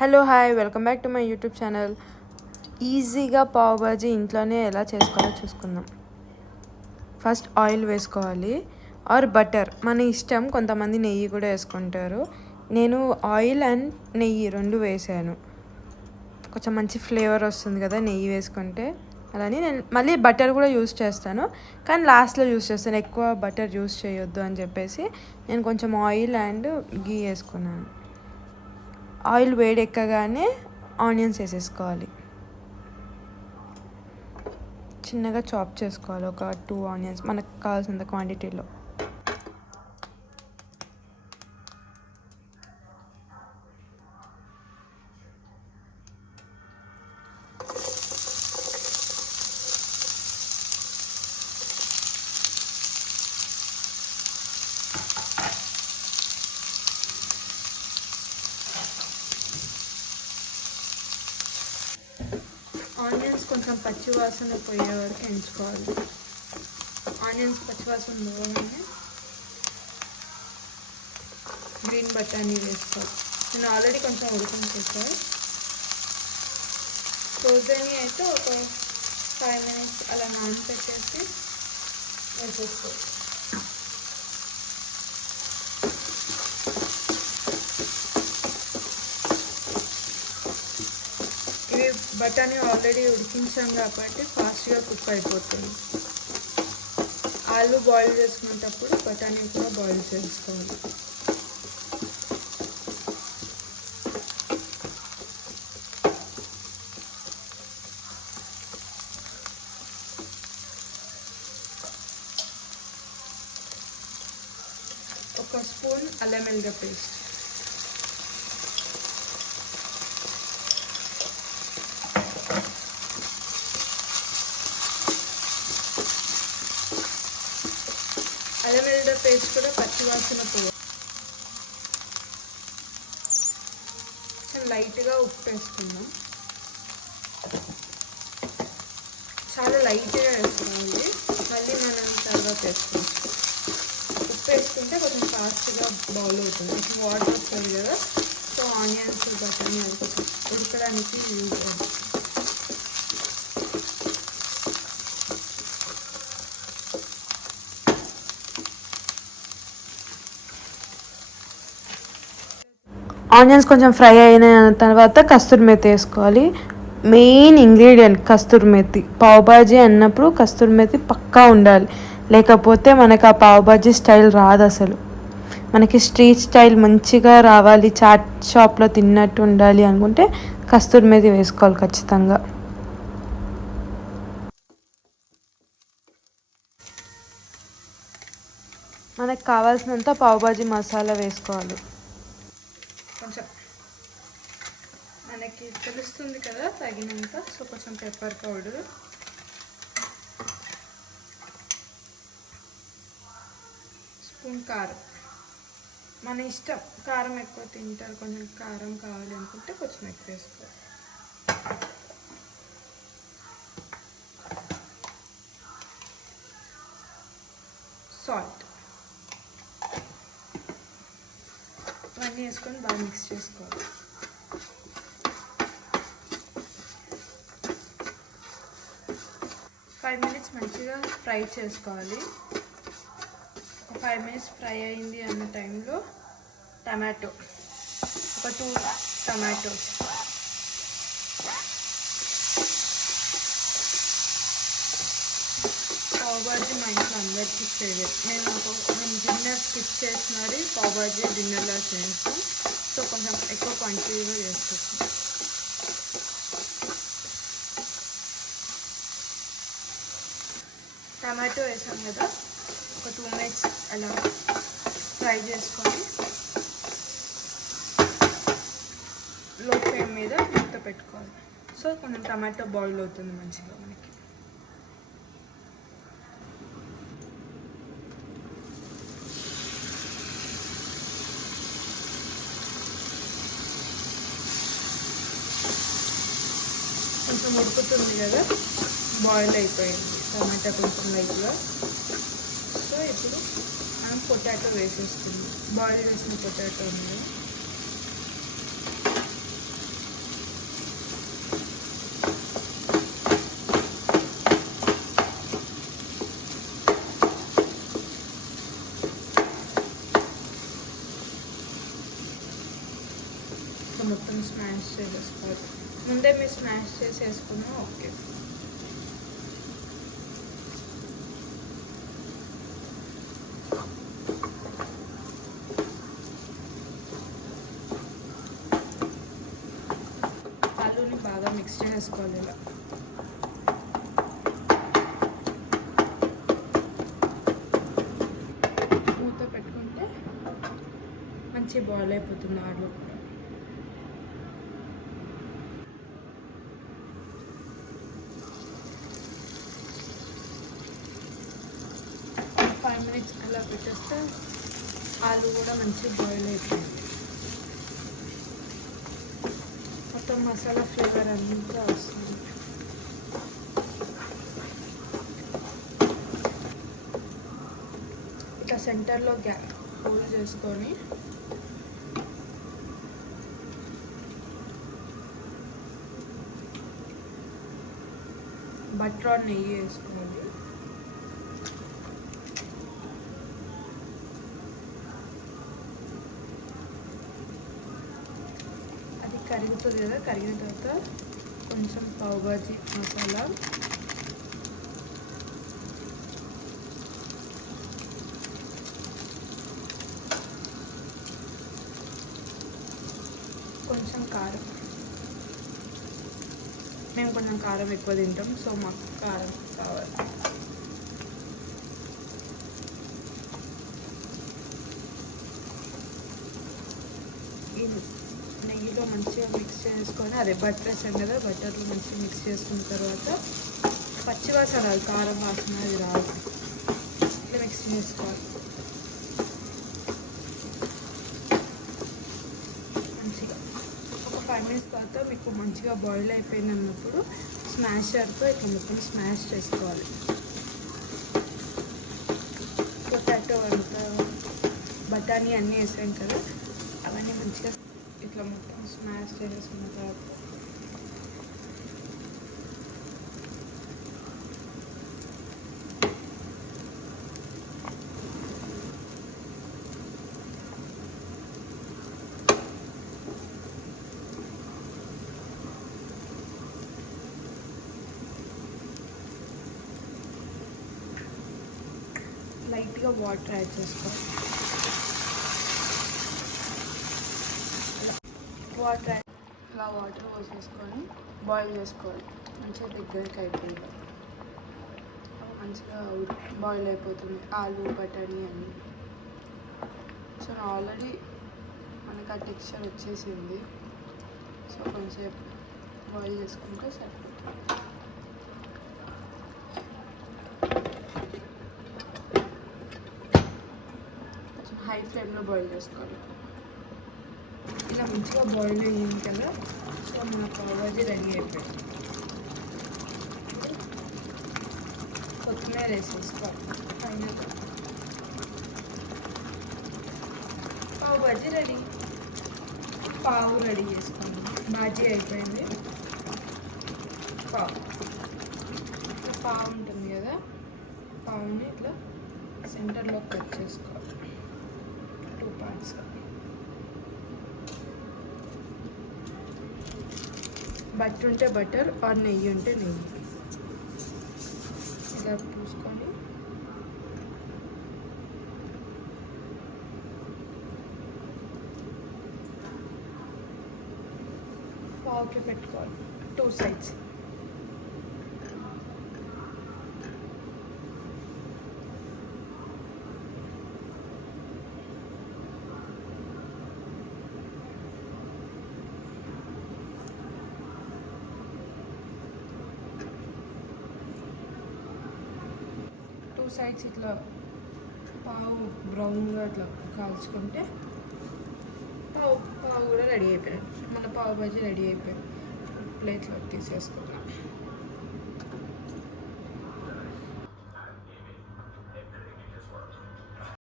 Hello hi welcome back to my YouTube channel. ఈజీగా పావ్ బాజీ ఇంట్లోనే ఎలా చేసుకోవాలో చూసుకుందాం. ఫస్ట్ ఆయిల్ వేసుకోవాలి ఆర్ బటర్, మన ఇష్టం. కొంతమంది నెయ్యి కూడా వేసుకుంటారు. నేను ఆయిల్ అండ్ నెయ్యి రెండు వేసాను. కొంచెం మంచి ఫ్లేవర్ వస్తుంది కదా నెయ్యి వేసుకుంటే. అలానే నేను మళ్ళీ బటర్ కూడా యూస్ చేస్తాను, కానీ లాస్ట్లో యూస్ చేస్తాను. ఎక్కువ బటర్ యూస్ చేయొద్దు అని చెప్పేసి నేను కొంచెం ఆయిల్ అండ్ గీ వేసుకున్నాను. ఆయిల్ వేడెక్కగానే ఆనియన్స్ వేసేసుకోవాలి. చిన్నగా చాప్ చేసుకోవాలి, ఒక 2 ఆనియన్స్ మనకు కావాల్సినంత క్వాంటిటీలో. ఆనియన్స్ కొంచెం పచ్చివాసన పోయే వరకు ఎంచుకోవాలి. ఆనియన్స్ పచ్చివాసన పోగానే గ్రీన్ బటానీ వేసుకోవాలి. నేను ఆల్రెడీ కొంచెం ఉడికించేసాను. ఫ్రోజన్ అయితే ఒక 5 minutes అలా నానపెట్టేసి వేసేసుకోవాలి. ఇవి బటానీ ఆల్రెడీ ఉడికించాం కాబట్టి ఫాస్ట్గా కుక్ అయిపోతుంది. ఆలు బాయిల్ చేసుకునేటప్పుడు బటానీ కూడా బాయిల్ చేసుకోవాలి. ఒక స్పూన్ అల్లం వెల్లుల్లి పేస్ట్, అల్లం వెల్లుల్లి పేస్ట్ కూడా పచ్చివాసన పోయాలి. కొంచెం లైట్గా ఉప్పు వేసుకుందాం. చాలా లైట్గా వేసుకోవాలి, మళ్ళీ మనం తర్వాత వేసుకోవచ్చు. ఉప్పు వేసుకుంటే కొంచెం ఫాస్ట్గా బౌల్ అవుతుంది. కొంచెం వాటర్ వస్తుంది కదా, సో ఆనియన్స్ బటానీ అది కొంచెం ఉడకడానికి యూజ్ అవుతుంది. ఆనియన్స్ కొంచెం ఫ్రై అయిన తర్వాత కస్తూరి మేతి వేసుకోవాలి. మెయిన్ ఇంగ్రీడియంట్ కస్తూరి మేతి. పావ్ బాజీ అన్నప్పుడు కస్తూరి మేతి పక్కా ఉండాలి, లేకపోతే మనకు ఆ పావ్ బాజీ స్టైల్ రాదు అసలు. మనకి స్ట్రీట్ స్టైల్ మంచిగా రావాలి, చాట్ షాప్లో తిన్నట్టు ఉండాలి అనుకుంటే కస్తూరి మేతి వేసుకోవాలి ఖచ్చితంగా. మనకు కావాల్సినంత పావ్ బాజీ మసాలా వేసుకోవాలి. కొంచెం మనకి తెలుస్తుంది కదా తగినంత, సో కొంచెం పెప్పర్ పౌడర్, స్పూన్ కారం. మన ఇష్టం, కారం ఎక్కువ తింటారు, కొంచెం కారం కావాలి అనుకుంటే కొంచెం ఎక్కువ వేసుకోవాలి. సాల్ట్ ఇవన్నీ వేసుకొని బాగా మిక్స్ చేసుకోవాలి. ఫైవ్ మినిట్స్ మంచిగా ఫ్రై చేసుకోవాలి. ఒక 5 minutes ఫ్రై అయింది అన్న టైంలో టమాటో, ఒక 2 టమాటోస్, పావ్ బాజీ మా ఇంట్లో అందరికీ ఫేవరెట్. మేము డిన్నర్ స్కిప్ చేసి మరి పావ్ బాజీ డిన్నర్లా చేస్తాం, సో కొంచెం ఎక్కువ క్వాంటిటీగా చేసుకుంటాం. టమాటో వేసాం కదా, ఒక 2 minutes అలా ఫ్రై చేసుకొని లో ఫ్లేమ్ మీద మూత పెట్టుకోవాలి. సో కొంచెం టమాటో బాయిల్ అవుతుంది మంచిగా మనకి. కొంచెం ఉడుకుతుంది కదా, బాయిల్ అయిపోయింది టమాటా కొంచెం లైట్గా. సో ఇప్పుడు మనం పొటాటో వేసేస్తున్నాం. బాయిల్ చేసిన పొటాటో ఉంది, ఇట్లా మొత్తం స్మాష్ చేసేసుకోవాలి. ముందే మీరు స్మాష్ చేసేసుకున్నా ఓకే. ఆలూని బాగా మిక్స్ చేసుకోవాలి ఇలా. మూత పెట్టుకుంటే మంచి బాయిల్ అయిపోతుంది ఆలు కూడా. 5 minutes అలా పెట్టేస్తే ఆలు కూడా మంచిగా బాయిల్ అయిపోయింది. మొత్తం మసాలా ఫ్లేవర్ అంతా వస్తుంది. ఇట్లా సెంటర్లో హోల్ చేసుకొని బటర్ నెయ్యి వేసుకోవాలి. అది కరుగుతుంది కదా, కరిగిన తర్వాత కొంచెం పావ్ భాజీ మసాలా, కొంచెం కారం. మేము కొంచెం కారం ఎక్కువ తింటాం, సో మాకు కారం కావాలి. ఈ నెయ్యిలో మంచిగా మిక్స్ చేసుకొని, అదే బటర్ వేసాం కదా, బటర్లో మంచిగా మిక్స్ చేసుకున్న తర్వాత పచ్చి వాసన రాదు, కారం వాసన అది రాదు, ఇట్లా మిక్స్ చేసుకోవాలి మంచిగా. ఒక 5 minutes తర్వాత మీకు మంచిగా బాయిల్ అయిపోయింది అన్నప్పుడు స్మాషర్తో ఇట్లా మొత్తం స్మాష్ చేసుకోవాలి. పొటాటో అంతా బఠానీ అన్నీ వేసాం కదా, అవన్నీ మంచిగా ఇట్లా మొత్తం స్మాష్ చేసేసుకున్న తర్వాత లైట్గా వాటర్ యాడ్ చేసుకోవాలి. ఇలా వాటర్ పోసేసుకొని బాయిల్ చేసుకోవాలి. మంచిగా దగ్గరికి అయిపోయింది, మంచిగా బాయిల్ అయిపోతుంది ఆలు బఠానీ అన్నీ. సో ఆల్రెడీ మనకు ఆ టెక్స్చర్ వచ్చేసింది, సో కొంచెం బాయిల్ చేసుకుంటే సరిపోతుంది. హై ఫ్లేమ్లో బాయిల్ చేసుకోవాలి. ఇలా మంచిగా బాయిల్ అయ్యింది కదా, సో మన పావ్ భాజీ రెడీ అయిపోయింది. కొత్తిమీర వేసేసుకోవాలి ఫైనల్. పావ్ భాజీ రెడీ. పావు రెడీ చేసుకోండి. భాజీ అయిపోయింది. పావు, ఇట్లా పావు ఉంటుంది కదా, పావుని ఇట్లా సెంటర్లో కట్ చేసుకోవాలి 2 parts. బటర్ ఉంటే బటర్, ఆర్ నెయ్యి ఉంటే నెయ్యి ఇలా పూసుకొని పావుకి పెట్టుకోవాలి 2 sides. సైడ్స్ ఇట్లా పావు బ్రౌన్గా ఇట్లా కాల్చుకుంటే పావు కూడా రెడీ అయిపోయింది. మన పావు భాజీ రెడీ అయిపోయింది. ప్లేట్లో తీసేసుకుందాం.